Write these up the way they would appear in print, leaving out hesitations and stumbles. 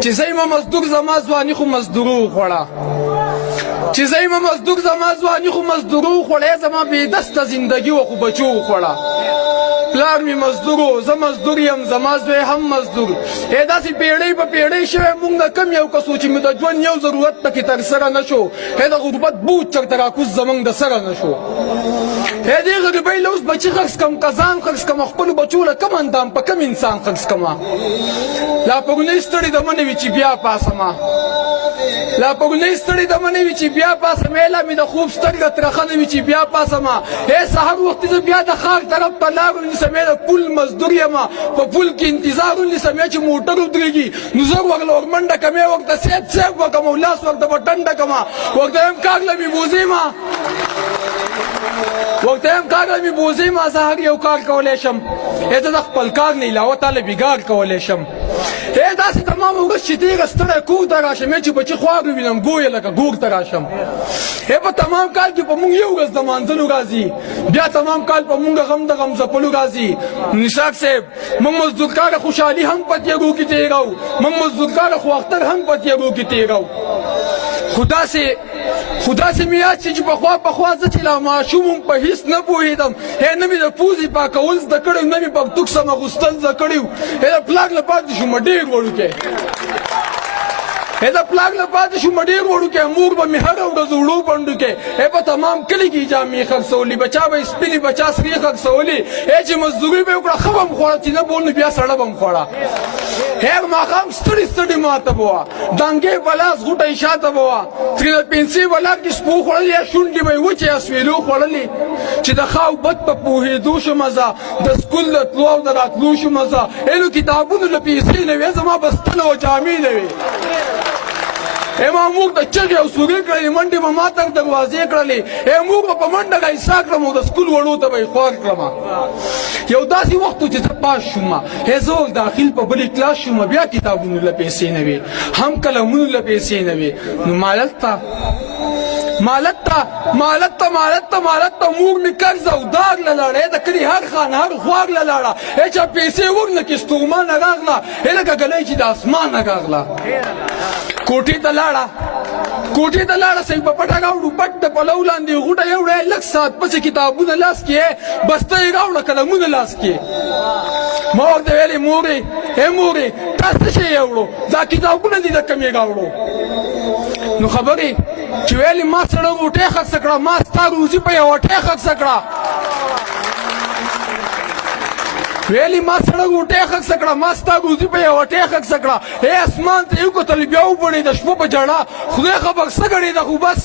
چې زېما مزدور زما ځواني خو مزدورو خوړه چې زېما مزدور زما ځواني خو مزدورو خوړه زما بې دسته زندگی و خو بچو خوړه پلار می مزدورو زه مزدور یم زما زوی هم مزدور داسې پیړۍ په پیړۍ شوی مونږ د کم یو کسو چې مې د ژوند یو ضرورت پکې ترسره نه شو د غربت بوج چرته راکوز زمونږ د سره نه شو دې غریبۍ له اوس بچي خرڅ کړم قزان خرڅ کړم خپلو بچو له کم اندام په کم انسان خرڅ کړمه لا پرونۍ ستړې د منې وي چې بیا پاسمه لا پرونۍ ستړې د منې وي چې بیا پاسمه لا مې د خوب سترګه ترخه نه وي چې بیا پاسمه سهار وختي زه بیا د ښار طرف ته لاړ ونیسم د پل مزدور یم په پل کې انتظار ونیسم چې موټر ودرېږي نو زه ورله ورمنډه کمې ورته سیب وکړم او لاس ورته به ټنډه کړمه ورته یم کاږله مې بوځېمه ورته یم کاږله مې بوځېمه زه هر یو کار کولی شم زه د خپل کار نه علاوه تاله بېګار کولی شم داسې تمامه ورځ چې تېره ستړی کور ته راشم چې بچي خوار ووینم ګویه لکه ګور ته راشم په تمام کال کې په مونږ یو ورځ د مانځلو راځي بیا تمام کال په مونږ غم د غم ځپلو راځي نساک صاحب مونږ مزدورکاره خوشحالي هم په تیږو کې تېرو مونږ مزدورکاره خو اختر هم په تیږو کې تېرو خو داسې مې یاد چې پخوا زه چې لا ماشوم وم په هېڅ نه پوهېدم نه مې د پوزې پاکول زده کړی نه مې پرتوک سم اغوستل زده کړي د پلار له پاتې شومه ډېر وړوکی د پلار له پاتې شومه ډېر وړوکی مور به مې هره ورځ وړو بنډو کې په تمام کلي کې جامې خرڅولي بچا به یې سپینې بچا سرې خرڅولي چې مزدوري به یې وکړه ښه به م خوړه چې نه به نو بیا سړه به م خوړه هر ماښام ستړي ماته به وه دانګې په لاس غوټه یې شاته به وه ترې د پنسۍ په لار کې سپو خوړلې یا شونډې به یې وچې یا سویلو خوړلې چې د ښه او بد په پوهېدو شومه زه د سکول د تلو او د راتلو شومه زه نو کتابونو له پیسې نه وې زما بستنه او جامې نه وې ما موږ د چغې او سورې کړلې منډې به ما تر دروازې کړلې موږ به په منډه غیسا کړم او د سکول وړو ته به یې خوار کړم یو داسې وخت و چې زه پاس شوم زه داخل په بلې کلاس شوم بیا کتابونو له پیسې نه وې هم قلمونو له پیسې نه وې نو مالت ته موږ مې قرض او دار له لاړه د کلي هر خان هر خوار له لاړه چا پیسې ورنه کې ستومانه راغله لکه ګلۍ چې د اسمانه راغله کوټې ته لاړه صحیح په پټه راوړو پټ د پلو لاندې غوټه یې وړی لږ ساعت پسې کتابونه لاس کې بسته یې راوړه قلمونه لاس کې ما ورته ویلې مورې تا څه شی یې وړو دا کتابونه دي د کوم یې راوړو نو خبرې چې ویلې ما سړه غوټۍ خرڅه کړه ما ستا روزي په یوه ټۍ خرڅه کړه ویلې ما سړه غوټۍ خرڅه کړه ما ستا روزي په یوه ټۍ خرڅه کړه اسمان ته یې وکتل بیا وبړې د شپو په جړه خدای خبر څه ګړېده خو بس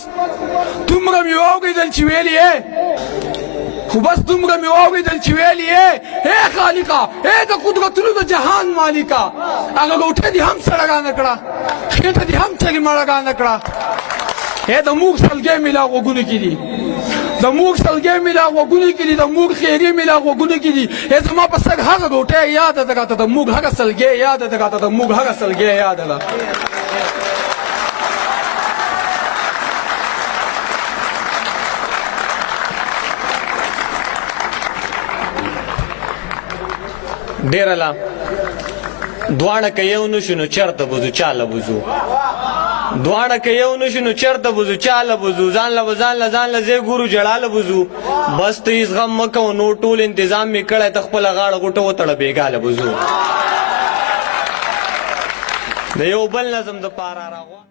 دومره مې واورېدل چې ویلې خالقه د قدرتونو د جهان مالکه هغه غوټۍ دې هم سړه رانه کړه خېټه دې هم چلې مړه رانه کړه د موږ سلګۍ مې لا غوږونو کې دي د موږ خیرې مې لا غوږونو کې دي زما په سر هغه غوټۍ یاده ده راته د موږ هغه سلګۍ یاده ده ډېره لا دواړه که یو نشو نو چېرته بوځو چاله بوځو دواړه که یو نشو نو چېرته بوځو چاله بوځو ځان له ځای ګورو جړاله بوځو بس ته هېڅ غم مه کوه نور ټول انتظام مې کړی ته خپله غاړه غوټه وتړه بېګاله بوځو د یو بل نظم دپاره راغوا